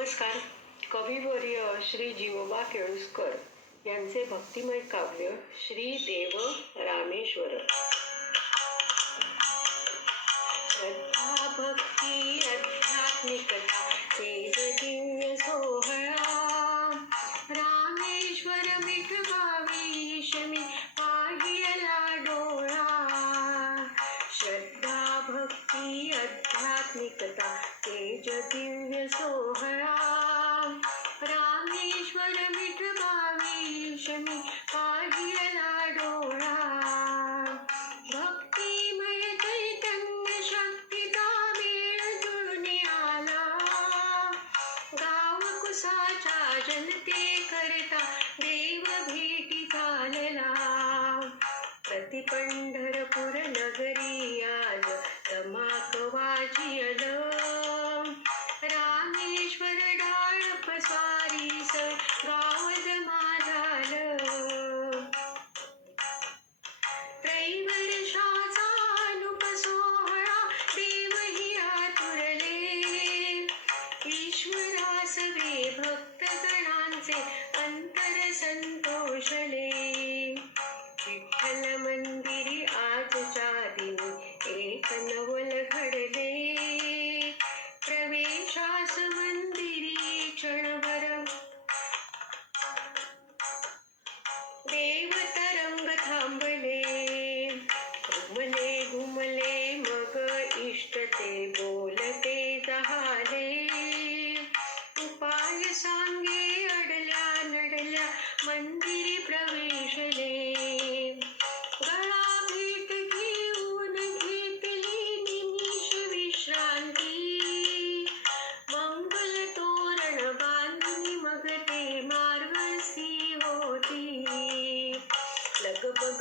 नमस्कार. कविवर्य श्री जीवोबा केळुसकर यांचे भक्तिमय काव्य श्री देव रामेश्वर. श्रद्धा भक्ती आध्यात्मिकता तेज दिव्य सोहळा, रामेश्वर विठवावी शमी पाहिला डोळा. श्रद्धा भक्ती आध्यात्मिकता तेज दिव्य सोहळा, रामेश्वर विठवावी शमी पाहिला डोळा. भक्तिमय चैतन्य शक्तीचा मेळ जुळून आला, गावकुसाच्या जनते करता देव भेटी चालला. प्रति पंढरपूर नगरी आज धमाक वाजियल, रामेश्वर डाळप स्वारीस गाव जमा झालं. त्रैवर्षाचा अनुप सोहळा देवही आतुरले, ईश्वरास वे भक्तगणांचे अंतर संतोषले. विठ्ठल मंदिरी आजच्या दिनी एक नवल घडले, प्रवेशास मंदिरी क्षणभर देव तरंग थांबले. घुमले घुमले मग इष्ट ते बोलते जहाले, उपाय सांगे अडल्या नडल्या मंदिरी प्रवेशले. गळा भेट घेऊन घेतली निमिष विश्रांती, मंगल तोरण बांधून मग ते मार्गसी होती. लगबग